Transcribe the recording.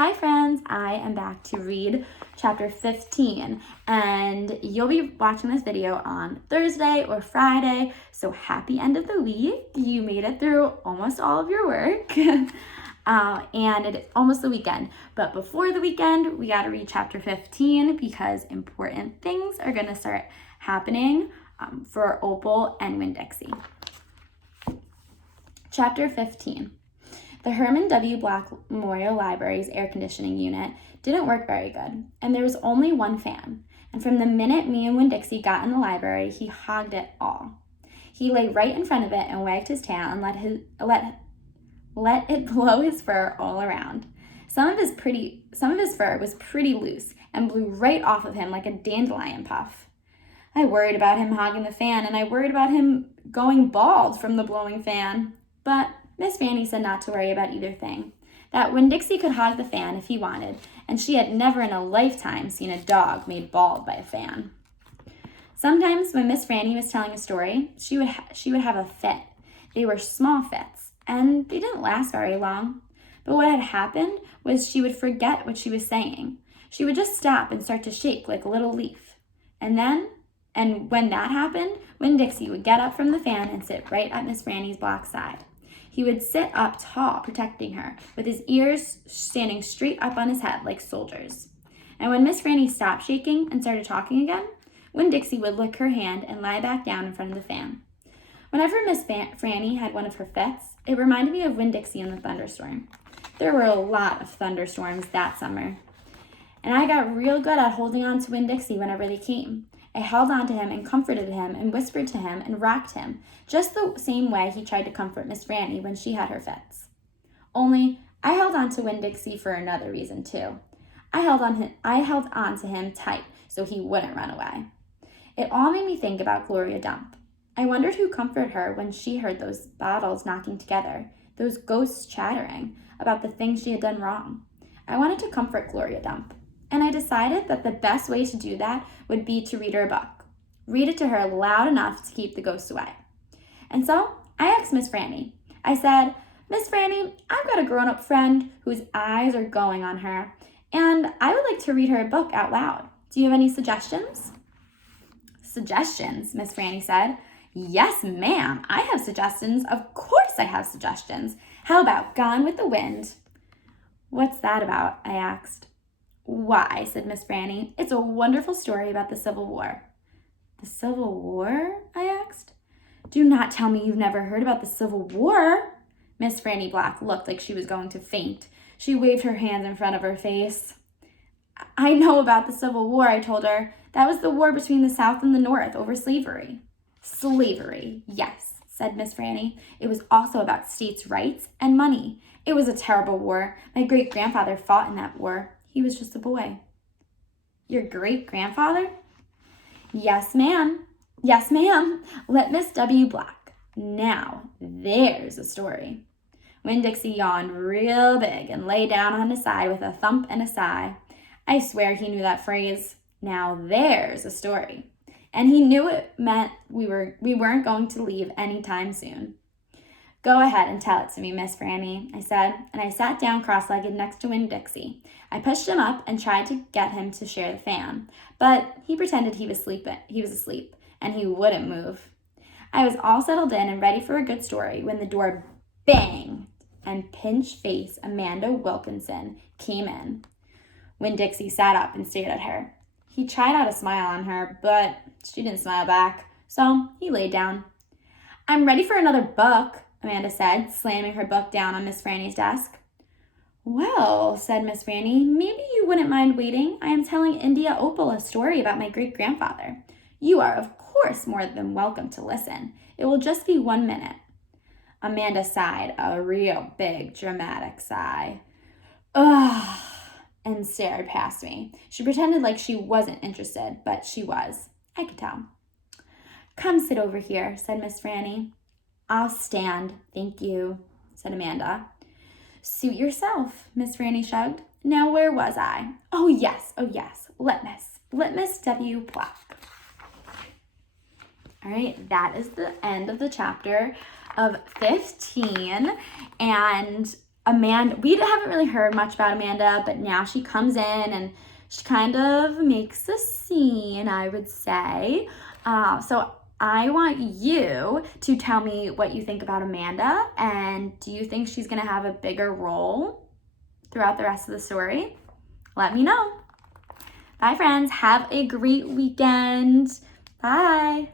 Hi friends, I am back to read chapter 15 and you'll be watching this video on Thursday or Friday, so happy end of the week. You made it through almost all of your work and it's almost the weekend, but before the weekend we got to read chapter 15 because important things are going to start happening for Opal and Winn-Dixie. Chapter 15. The Herman W. Black Memorial Library's air conditioning unit didn't work very good, and there was only one fan. And from the minute me and Winn-Dixie got in the library, he hogged it all. He lay right in front of it and wagged his tail and let it blow his fur all around. Some of his fur was pretty loose and blew right off of him like a dandelion puff. I worried about him hogging the fan, and I worried about him going bald from the blowing fan, but Miss Fanny said not to worry about either thing, that Winn-Dixie could hog the fan if he wanted, and she had never in a lifetime seen a dog made bald by a fan. Sometimes when Miss Fanny was telling a story, she would have a fit. They were small fits, and they didn't last very long. But what had happened was she would forget what she was saying. She would just stop and start to shake like a little leaf. And when that happened, Winn-Dixie would get up from the fan and sit right at Miss Fanny's black side. He would sit up tall, protecting her, with his ears standing straight up on his head like soldiers. And when Miss Franny stopped shaking and started talking again, Winn-Dixie would lick her hand and lie back down in front of the fan. Whenever Miss Franny had one of her fits, it reminded me of Winn-Dixie in the thunderstorm. There were a lot of thunderstorms that summer. And I got real good at holding on to Winn-Dixie whenever they came. I held on to him and comforted him and whispered to him and rocked him, just the same way he tried to comfort Miss Franny when she had her fits. Only, I held on to Winn-Dixie for another reason, too. I held on to him tight so he wouldn't run away. It all made me think about Gloria Dump. I wondered who comforted her when she heard those bottles knocking together, those ghosts chattering about the things she had done wrong. I wanted to comfort Gloria Dump. And I decided that the best way to do that would be to read her a book. Read it to her loud enough to keep the ghosts away. And so I asked Miss Franny. I said, "Miss Franny, I've got a grown-up friend whose eyes are going on her, and I would like to read her a book out loud. Do you have any suggestions?" "Suggestions?" Miss Franny said. "Yes, ma'am, I have suggestions. Of course I have suggestions. How about Gone with the Wind?" "What's that about?" I asked. "Why," said Miss Franny, "it's a wonderful story about the Civil War." "The Civil War?" I asked. "Do not tell me you've never heard about the Civil War." Miss Franny Black looked like she was going to faint. She waved her hands in front of her face. "I know about the Civil War," I told her. "That was the war between the South and the North over slavery." "Slavery, yes," said Miss Franny. "It was also about states' rights and money. It was a terrible war. My great-grandfather fought in that war. He was just a boy." "Your great-grandfather?" "Yes, ma'am. Yes, ma'am. Litmus W. Black. Now, there's a story." Winn-Dixie yawned real big and lay down on his side with a thump and a sigh. I swear he knew that phrase, "Now there's a story." And he knew it meant we weren't going to leave anytime soon. "Go ahead and tell it to me, Miss Franny," I said, and I sat down cross-legged next to Winn-Dixie. I pushed him up and tried to get him to share the fan, but he pretended he was asleep, and he wouldn't move. I was all settled in and ready for a good story when the door banged and pinch-face Amanda Wilkinson came in. Winn-Dixie sat up and stared at her. He tried out a smile on her, but she didn't smile back, so he laid down. "I'm ready for another book," Amanda said, slamming her book down on Miss Franny's desk. "Well," said Miss Franny, "maybe you wouldn't mind waiting. I am telling India Opal a story about my great-grandfather. You are, of course, more than welcome to listen. It will just be 1 minute." Amanda sighed, a real big, dramatic sigh. "Ugh," and stared past me. She pretended like she wasn't interested, but she was. I could tell. "Come sit over here," said Miss Franny. "I'll stand, thank you," said Amanda. "Suit yourself," Miss Franny shrugged. "Now where was I? Oh yes, Litmus W. Black." All right, that is the end of the chapter of 15, and Amanda, we haven't really heard much about Amanda, but now she comes in and she kind of makes a scene, I would say. So I want you to tell me what you think about Amanda, and do you think she's going to have a bigger role throughout the rest of the story? Let me know. Bye, friends. Have a great weekend. Bye.